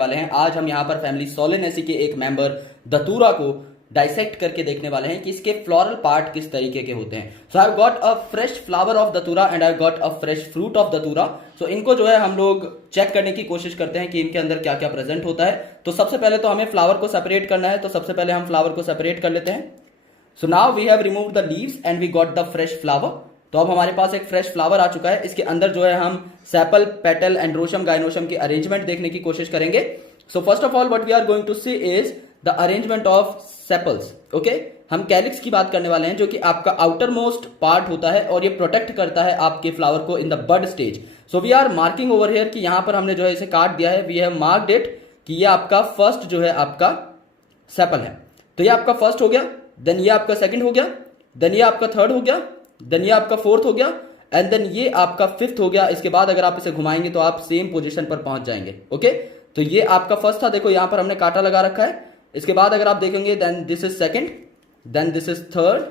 वाले हैं। आज हम यहाँ पर फैमिली सोलेनेसी के एक मेंबर धतूरा को डाइसेक्ट करके देखने वाले हैं कि इसके फ्लोरल पार्ट किस तरीके के होते हैं। So I got a fresh flower of dhatura and I got a fresh fruit of dhatura. So इनको जो है हम लोग चेक करने की कोशिश करते हैं कि इनके अंदर क्या क्या प्रेजेंट होता है। तो सबसे पहले तो हमें फ्लावर को सेपरेट करना है, तो सबसे पहले हम फ्लावर को सेपरेट कर लेते हैं। So now we have removed the leaves and we got the fresh flower. तो अब हमारे पास एक फ्रेश फ्लावर आ चुका है। इसके अंदर जो है हम सेपल, पेटल, एंड्रोशम, गाइनोशम की अरेंजमेंट देखने की कोशिश करेंगे। So first of all what we are going to see is the arrangement of sepals. Okay, हम कैलिक्स की बात करने वाले हैं जो कि आपका आउटर मोस्ट पार्ट होता है और ये प्रोटेक्ट करता है आपके फ्लावर को in the bud stage. So we are marking over here कि यहां पर हमने जो है इसे काट दिया है। वी हैव मार्क्ड इट कि ये आपका फर्स्ट जो है आपका सेपल है। तो ये आपका फर्स्ट हो गया, देन ये आपका सेकंड हो गया, देन ये आपका थर्ड हो गया, देन ये आपका फोर्थ हो गया एंड देन ये आपका फिफ्थ हो गया। इसके बाद अगर आप इसे घुमाएंगे तो आप सेम पोजीशन पर पहुंच जाएंगे। ओके, तो ये आपका फर्स्ट था, देखो यहां पर हमने कांटा लगा रखा है। इसके बाद अगर आप देखेंगे then this is second, then this is third,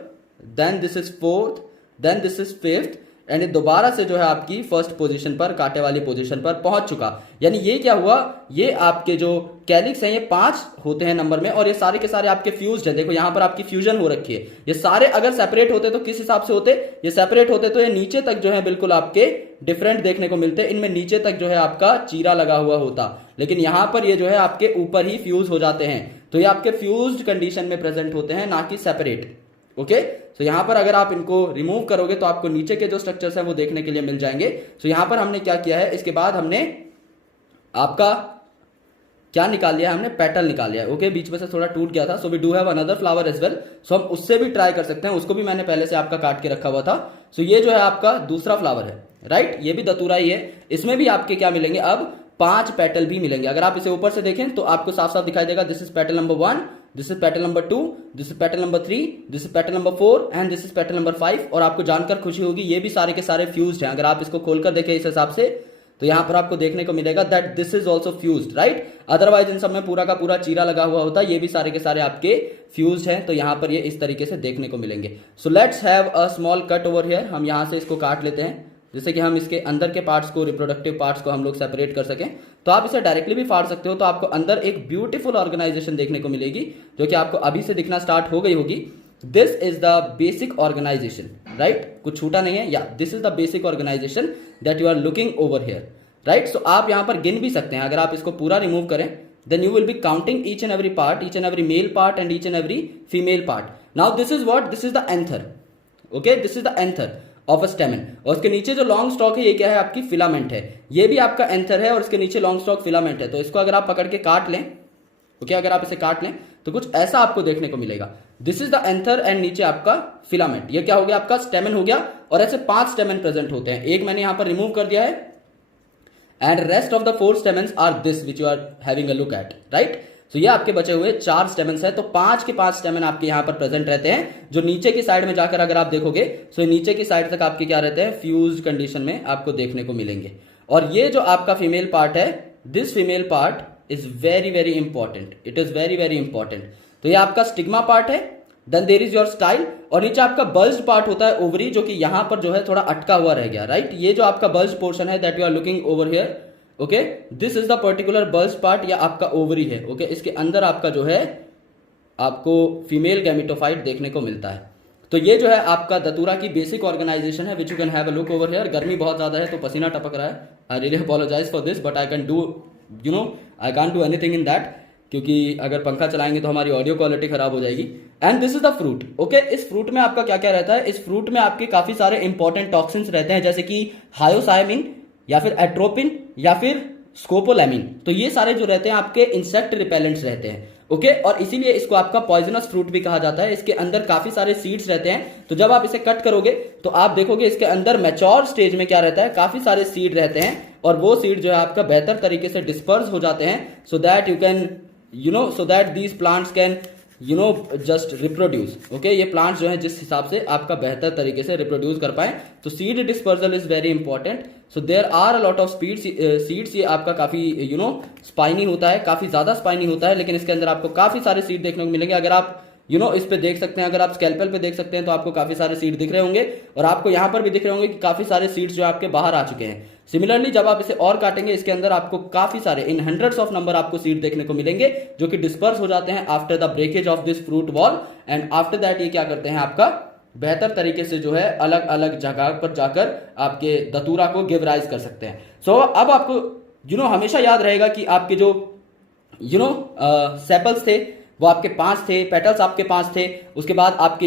then this is fourth, then this is fifth and दोबारा से जो है आपकी फर्स्ट पोजीशन पर, कांटे वाली पोजीशन पर पहुंच चुका। यानी ये क्या हुआ, ये आपके जो कैलिक्स हैं ये 5 होते हैं नंबर में और ये सारे के सारे आपके फ्यूज्ड हैं। देखो यहां पर आपकी फ्यूजन हो रखी है। ये सारे अगर सेपरेट होते तो किस हिसाब से होते, ये सेपरेट होते तो ये नीचे तक जो है बिल्कुल आपके डिफरेंट देखने को मिलते। इनमें नीचे तक जो है आपका चीरा लगा हुआ होता, लेकिन यहां पर ये जो है आपके ऊपर ही फ्यूज हो जाते हैं। तो ये आपके फ्यूज्ड कंडीशन में प्रेजेंट होते हैं, ना कि सेपरेट। ओके, सो यहां पर अगर आप इनको रिमूव करोगे तो आपको नीचे के जो स्ट्रक्चर्स हैं वो देखने के लिए मिल जाएंगे। सो यहां पर हमने क्या किया है, इसके बाद हमने आपका क्या निकाल लिया है, हमने पेटल निकाल लिया है। ओके, बीच में से थोड़ा टूट गया था। So we do have another flower as well. So हम उससे भी ट्राई कर सकते हैं, उसको भी मैंने पहले से आपका काट के रखा हुआ था। सो ये जो है आपका दूसरा फ्लावर है, राइट, ये भी धतूरा ही है। इसमें भी आपके क्या मिलेंगे, अब 5 पेटल भी मिलेंगे। अगर आप इसे ऊपर से देखें तो आपको साफ साफ दिखाई देगा, this is petal number 1, this is petal number 2, this is petal number 3, this is petal number 4 and this is petal number 5। और आपको जानकर खुशी होगी ये भी सारे के सारे फ्यूज्ड हैं। अगर आप इसको खोलकर देखें इस हिसाब से तो यहां पर आपको देखने को मिलेगा that this is also fused, right. Otherwise in सब में पूरा का पूरा चीरा लगा हुआ होता है। ये भी सारे के सारे आपके फ्यूज्ड हैं, तो यहां पर ये इस तरीके से देखने को मिलेंगे। So let's have a small cut over here. हम यहां से इसको काट लेते हैं जिससे कि हम इसके अंदर के पार्ट्स को, रिप्रोडक्टिव पार्ट्स को हम लोग सेपरेट कर सकें। तो आप इसे डायरेक्टली भी फाड़ सकते हो, तो आपको अंदर एक ब्यूटीफुल ऑर्गेनाइजेशन देखने को मिलेगी जो कि आपको अभी से दिखना स्टार्ट हो गई होगी। This is the basic organisation, right, कुछ छूटा नहीं है। या this is the basic organisation that you are looking over here, right. So आप यहां पर गिन भी सकते हैं। अगर आप इसको पूरा रिमूव करें then you will be counting each and every part, each and every male part and each and every female part. Now this is what, this is the anther. Okay, this is the anther of a stamen. और उसके नीचे जो long stock है ये क्या है, आपकी filament है। ये भी आपका एंथर है और इसके नीचे लॉन्ग स्टॉक फिलामेंट है। तो इसको अगर आप पकड़ के काट लें, ओके, अगर आप इसे काट लें तो कुछ ऐसा आपको देखने को मिलेगा। This is the anther and नीचे आपका फिलामेंट। ये क्या हो गया, आपका स्टेमन हो गया। और ऐसे 5 स्टेमन प्रेजेंट होते हैं। एक मैंने यहां पर रिमूव कर दिया है and rest of the 4 stamens are this which you are having a look at, right. तो ये आपके बचे हुए 4 स्टेमन्स है। तो 5 के 5 स्टेमन आपके यहां पर प्रेजेंट रहते हैं, जो नीचे की साइड में जाकर अगर आप देखोगे सो नीचे की साइड तक आपके क्या रहते हैं, फ्यूज्ड कंडीशन में आपको देखने को मिलेंगे। और ये जो आपका फीमेल पार्ट है, this female part is very very important, it is very very important. तो ये आपका स्टिग्मा पार्ट है, then there is your style. और नीचे आपका बल्ज्ड पार्ट होता है, ओवरी, जो कि यहां पर जो है थोड़ा अटका हुआ रह गया, राइट। ये जो आपका बल्ज्ड पोर्शन है that you are looking over here, okay, this is the particular bulge part या आपका ओवरी है। ओके, इसके अंदर आपका जो है आपको फीमेल गैमेटोफाइट देखने को मिलता है। तो ये जो है आपका धतूरा की बेसिक ऑर्गेनाइजेशन है which you can have a look over here. गर्मी बहुत ज्यादा है तो पसीना टपक रहा है। I really apologise for this but I can do, you know, I can't do anything in that, क्योंकि अगर पंखा चलाएंगे तो हमारी ऑडियो क्वालिटी खराब हो जाएगी। And this is the fruit. Okay, इस फ्रूट में आपका क्या क्या रहता है, इस फ्रूट में आपके काफी सारे इंपॉर्टेंट टॉक्सिन्स रहते हैं, जैसे कि हायोसायमिन या फिर एट्रोपिन या फिर स्कोपोलैमिन। तो ये सारे जो रहते हैं आपके इंसेक्ट रिपेलेंट्स रहते हैं। ओके, और इसीलिए इसको आपका पॉइजनस फ्रूट भी कहा जाता है। इसके अंदर काफी सारे सीड्स रहते हैं। तो जब आप इसे कट करोगे तो आप देखोगे इसके अंदर मैच्योर स्टेज में क्या रहता है, काफी सारे सीड रहते हैं। और वो सीड जो है आपका बेहतर तरीके से डिस्पर्स हो जाते हैं, so that you can, you know, so that these plants can, you know, just reproduce. Okay, ये प्लांट्स जो है जिस हिसाब से आपका बेहतर तरीके से रिप्रोड्यूस कर पाए। तो seed dispersal is very important. So there are a lot of seeds. ये आपका काफी, यू नो, स्पाइनी होता है, काफी ज्यादा स्पाइनी होता है, लेकिन इसके अंदर आपको काफी सारे सीड देखने को मिलेंगे। अगर आप, यू नो, इस पे देख सकते हैं, अगर आप स्कैल्पेल पे देख सकते हैं तो आपको काफी सारे सीड दिख रहे होंगे और आपको यहां पर भी दिख रहे होंगे कि काफी सारे सीड्स जो आपके बाहर आ चुके हैं। सिमिलरली जब आप इसे और काटेंगे, इसके अंदर आपको काफी सारे इन हंड्रेड्स ऑफ नंबर आपको सीड देखने को मिलेंगे जो कि डिस्पर्स हो जाते हैं after the breakage of this fruit ball, and after that ये क्या करते हैं, आपका बेहतर तरीके से जो है अलग अलग जगह पर जाकर आपके दतूरा को गिव राइज कर सकते हैं। सो अब आपको हमेशा याद रहेगा कि आपके जो सेपल्स थे वो आपके 5 थे, पेटल्स आपके 5 थे, उसके बाद आपके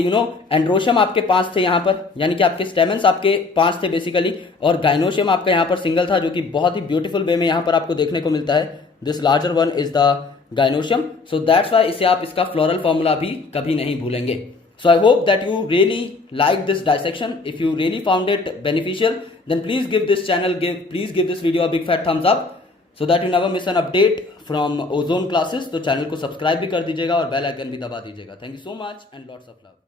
एंड्रोशियम आपके 5 थे यहाँ पर, यानी कि आपके स्टेमेंस आपके 5 थे बेसिकली, और गाइनोशियम आपका यहाँ पर सिंगल था जो कि बहुत ही ब्यूटीफुल वे में यहाँ पर आपको देखने को मिलता है। This larger one is the gynoecium, so that's why इसे आप इसका फ्लोरल फॉर्मूला भी कभी नहीं भूलेंगे। So I hope that you really liked this dissection. If you really found it beneficial, then please give this channel, please give this video a big fat thumbs up so that you never miss an update from ozone classes. तो channel को subscribe भी कर दीजिएगा और bell icon भी दबा दीजिएगा। Thank you so much and lots of love.